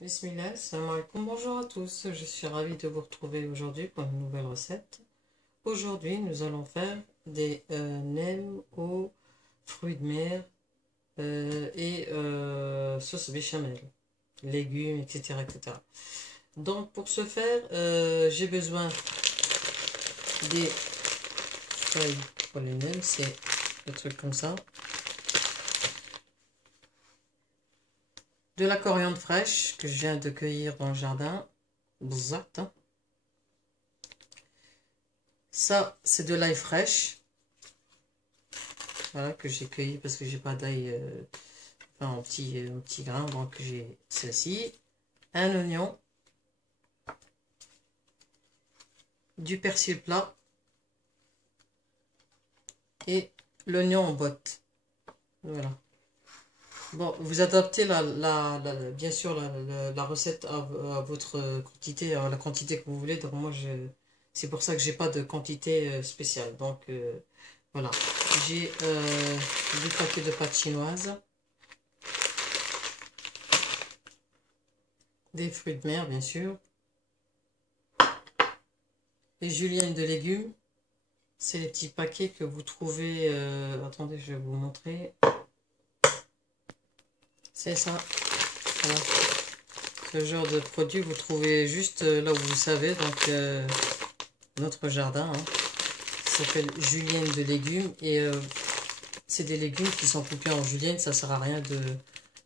Bismillah, salam alaikum, bonjour à tous, je suis ravie de vous retrouver aujourd'hui pour une nouvelle recette. Aujourd'hui, nous allons faire des nems aux fruits de mer et sauce béchamel, légumes, etc., etc. Donc, pour ce faire, j'ai besoin des feuilles pour les nems, c'est des trucs comme ça. De la coriandre fraîche que je viens de cueillir dans le jardin. Bzzat, hein. Ça, c'est de l'ail fraîche. Voilà, que j'ai cueilli parce que j'ai pas d'ail en petit grain. Donc, j'ai celle-ci. Un oignon. Du persil plat. Et l'oignon en boîte. Voilà. Bon, vous adaptez bien sûr la recette à votre quantité, à la quantité que vous voulez. Donc, moi, c'est pour ça que j'ai pas de quantité spéciale. Donc, voilà. J'ai du paquet de pâtes chinoises, des fruits de mer, bien sûr, les juliennes de légumes. C'est les petits paquets que vous trouvez. Attendez, je vais vous montrer. C'est ça. Voilà. Ce genre de produit, vous trouvez juste là où vous savez. Donc, notre jardin. Hein. Ça s'appelle julienne de légumes. Et c'est des légumes qui sont coupés en julienne. Ça sert à rien de.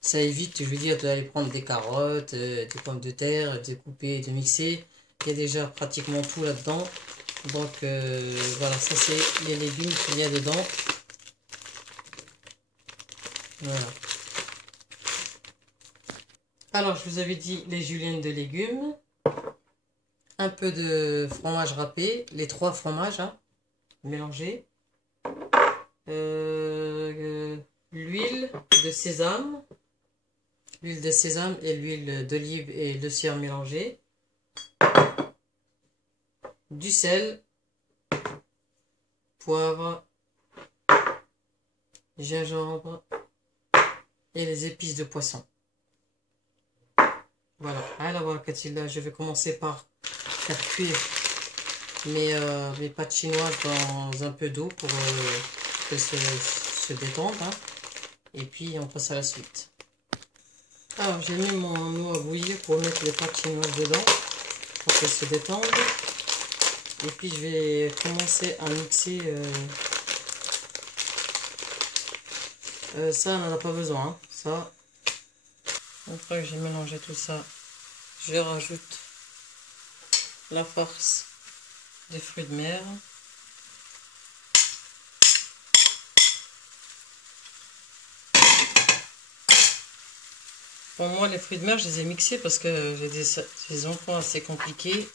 Ça évite, je veux dire, d'aller prendre des carottes, des pommes de terre, de couper, de mixer. Il y a déjà pratiquement tout là-dedans. Donc voilà, ça c'est les légumes qu'il y a dedans. Voilà. Alors je vous avais dit les juliennes de légumes. Un peu de fromage râpé, les 3 fromages, hein, mélangés. L'huile de sésame. L'huile de sésame et l'huile d'olive et le cire mélangés. Du sel, poivre, gingembre et les épices de poisson. Voilà, alors je vais commencer par faire cuire mes pâtes chinoises dans un peu d'eau pour qu'elles se détendent. Hein. Et puis on passe à la suite. Alors j'ai mis mon eau à bouillir pour mettre les pâtes chinoises dedans pour qu'elles se détendent. Et puis je vais commencer à mixer. Ça, on n'en a pas besoin. Hein. Ça, une fois que j'ai mélangé tout ça, je rajoute la farce des fruits de mer. Bon, moi, les fruits de mer, je les ai mixés parce que j'ai des enfants assez compliqués.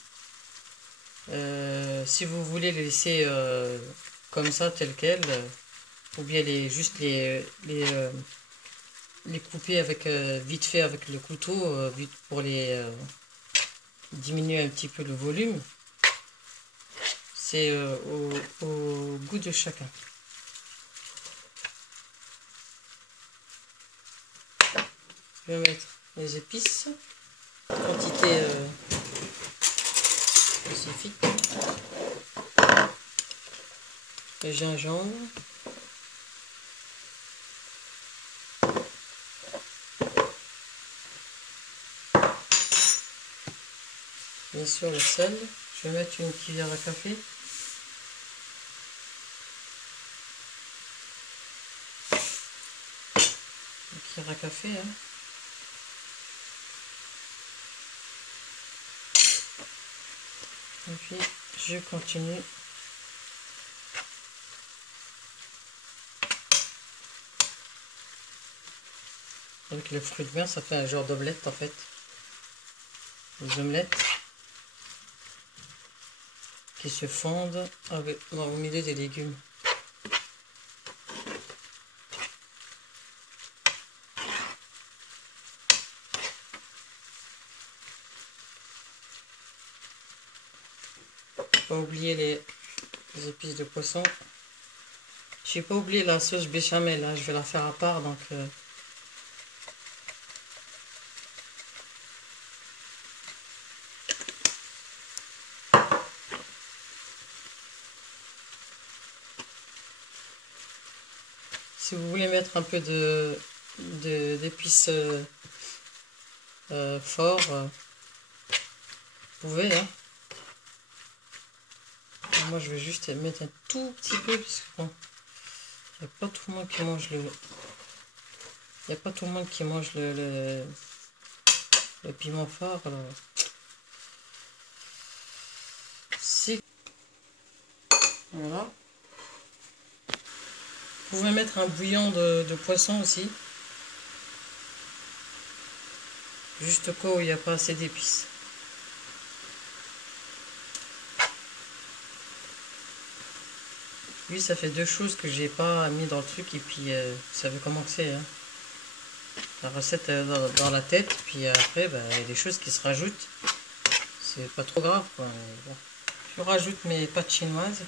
Si vous voulez les laisser comme ça, tel quel, ou bien juste les couper avec vite fait avec le couteau, vite pour les diminuer un petit peu le volume. C'est au goût de chacun. Je vais mettre les épices, quantité spécifique, le gingembre, bien sûr le sel. Je vais mettre une cuillère à café. Une cuillère à café, hein. Et puis je continue. Avec le fruit de mer, ça fait un genre d'omelette en fait. Les omelettes qui se fondent au milieu des légumes. Pas oublier les épices de poisson. J'ai pas oublié la sauce béchamel, là, je vais la faire à part, donc si vous voulez mettre un peu d'épices fort, vous pouvez, hein. Moi je vais juste mettre un tout petit peu parce que bon, il n'y a pas tout le monde qui mange le piment fort. Alors si, voilà. Vous pouvez mettre un bouillon de poisson aussi, juste au cas où il n'y a pas assez d'épices. Lui, ça fait deux choses que j'ai pas mis dans le truc, et puis vous savez comment c'est, hein. La recette dans la tête, puis après, bah, il y a des choses qui se rajoutent. C'est pas trop grave, quoi. Bon. Je rajoute mes pâtes chinoises.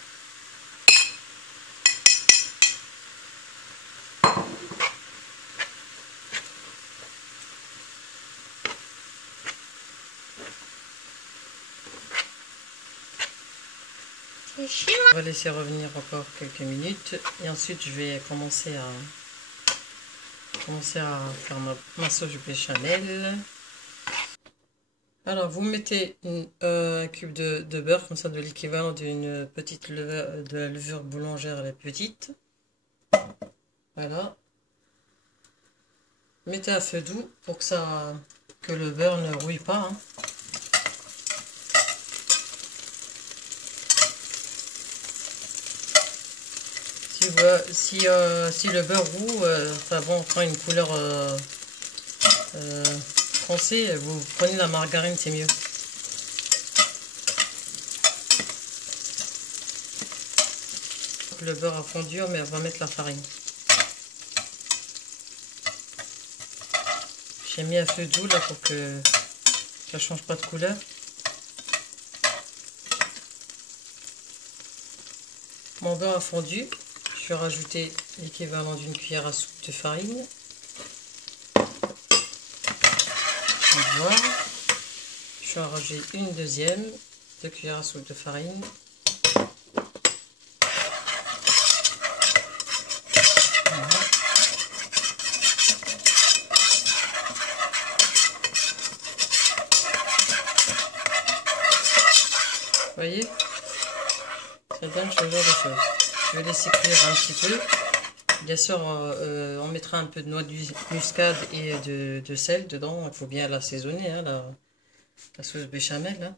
On va laisser revenir encore quelques minutes et ensuite je vais commencer à faire ma sauce béchamel. Alors vous mettez un cube de beurre, comme ça, de l'équivalent d'une petite levure, de la levure boulangère, la petite. Voilà. Mettez à feu doux pour que le beurre ne rouille pas, hein. Si le beurre roux, enfin bon, prend une couleur foncée, vous prenez la margarine, c'est mieux. Le beurre a fondu, mais on va mettre la farine. J'ai mis à feu doux là pour que ça change pas de couleur. Mon beurre a fondu. Je vais rajouter l'équivalent d'une cuillère à soupe de farine. Voilà. Je vais en rajouter une deuxième, 2 cuillères à soupe de farine. Voilà. Vous voyez, ça donne ce genre de choses. Je vais laisser cuire un petit peu. Bien sûr, on mettra un peu de noix de muscade et de sel dedans. Il faut bien l'assaisonner, hein, la sauce béchamel. Hein.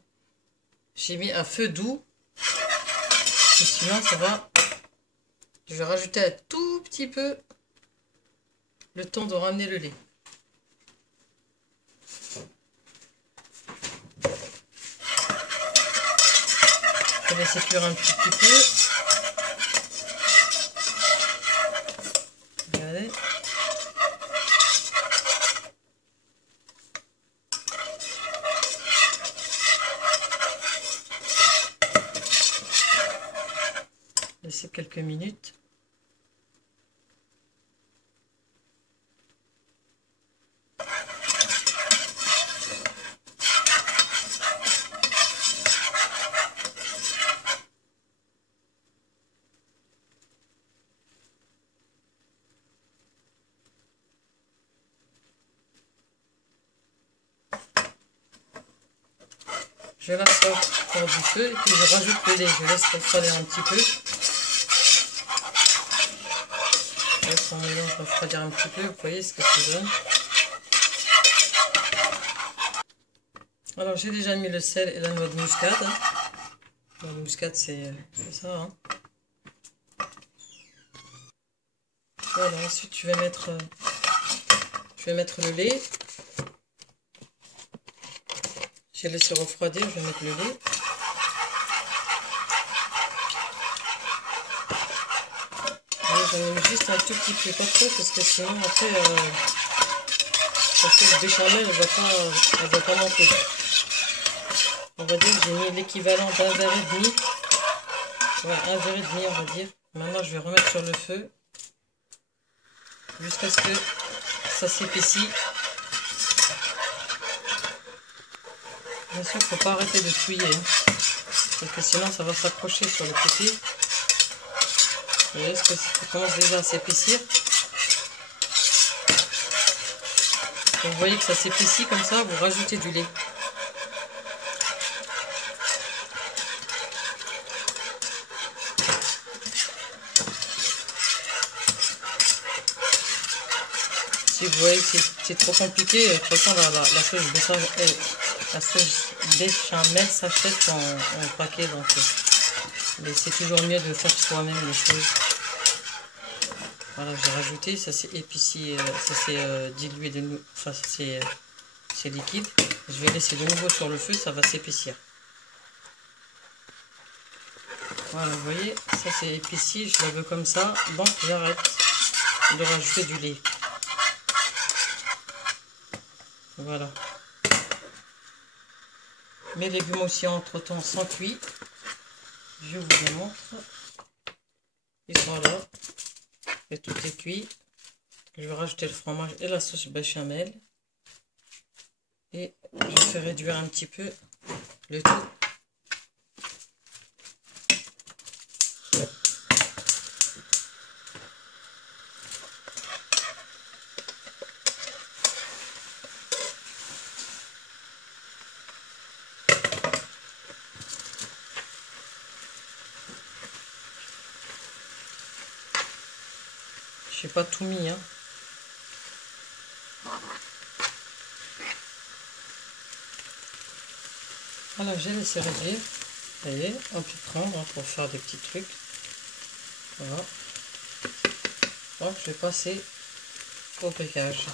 J'ai mis à feu doux. Et sinon, ça va. Je vais rajouter un tout petit peu le temps de ramener le lait. Je vais laisser cuire un petit peu. Regardez. Laissez quelques minutes. Je la sors hors du feu et puis je rajoute le lait. Je laisse refroidir un petit peu. Je laisse mon mélange refroidir un petit peu. Vous voyez ce que ça donne. Alors j'ai déjà mis le sel et la noix de muscade. La noix de muscade c'est ça. Hein. Voilà, ensuite je vais mettre le lait. J'ai laissé refroidir, je vais mettre le lait. J'en mets juste un tout petit peu, pas trop, parce que sinon après la sauce béchamel elle va pas manquer. On va dire que j'ai mis l'équivalent d'un verre et demi. Ouais, un verre et demi on va dire. Maintenant je vais remettre sur le feu jusqu'à ce que ça s'épaissit. Bien sûr, il ne faut pas arrêter de fouiller, hein, parce que sinon ça va s'accrocher sur le côté. Vous voyez, que ça commence déjà à s'épaissir. Vous voyez que ça s'épaissit comme ça, vous rajoutez du lait. Si vous voyez que c'est trop compliqué, de toute façon la sauce béchamel s'achète en paquet, donc mais c'est toujours mieux de faire soi-même les choses. Voilà, j'ai rajouté, ça c'est épicé, ça c'est dilué de nouveau, enfin c'est liquide. Je vais laisser de nouveau sur le feu, ça va s'épaissir. Voilà, vous voyez, ça c'est épicé, je le veux comme ça, donc j'arrête de rajouter du lait. Voilà. Mes légumes aussi entre temps sont cuits. Je vous les montre. Ils sont là. Et tout est cuit. Je vais rajouter le fromage et la sauce béchamel. Et je fais réduire un petit peu le tout. Je n'ai pas tout mis, hein. Voilà, j'ai laissé réduire. Vous voyez, on peut prendre pour faire des petits trucs. Voilà. Donc, je vais passer au pécage.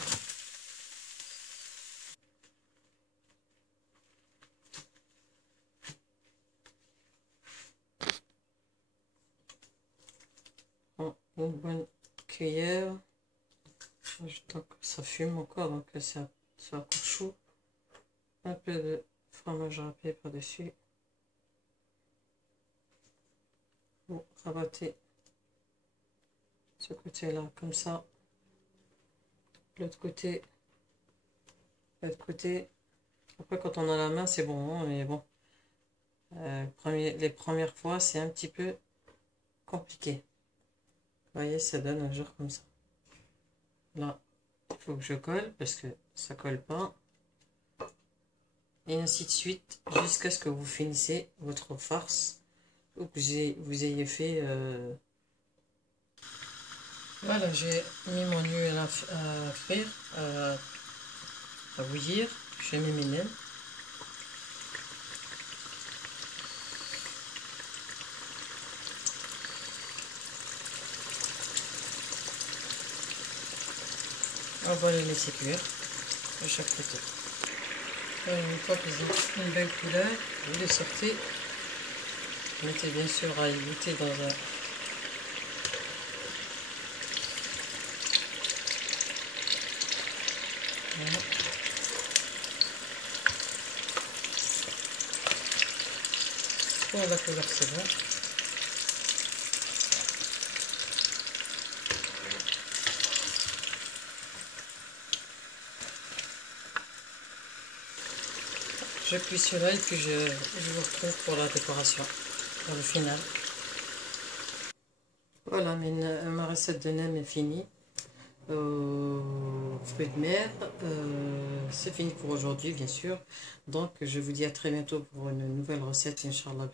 Une bonne cuillère. Tant que ça fume encore, donc c'est encore chaud. Un peu de fromage râpé par-dessus. Vous rabattez ce côté-là comme ça. L'autre côté. L'autre côté. Après, quand on a la main, c'est bon, hein, mais bon. Les premières fois, c'est un petit peu compliqué. Vous voyez, ça donne un genre comme ça. Là, il faut que je colle parce que ça colle pas. Et ainsi de suite jusqu'à ce que vous finissez votre farce ou que vous ayez fait. Voilà, j'ai mis mon huile à frire, à bouillir. J'ai mis mes nems. On va les laisser cuire de chaque côté. Une fois qu'ils ont une belle couleur, vous les sortez. Mettez bien sûr à égoutter dans un. Voilà. Pour la couleur, c'est bon. Je cuis cela et puis je vous retrouve pour la décoration, pour le final. Voilà, ma recette de nem est finie. Fruits de mer, c'est fini pour aujourd'hui, bien sûr. Donc, je vous dis à très bientôt pour une nouvelle recette, Inch'Allah.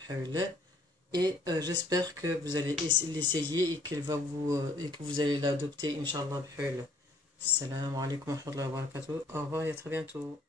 Et j'espère que vous allez l'essayer et et que vous allez l'adopter, Inch'Allah. Salam alaikum wa rahmatullahi wa barakatuh. Au revoir et à très bientôt.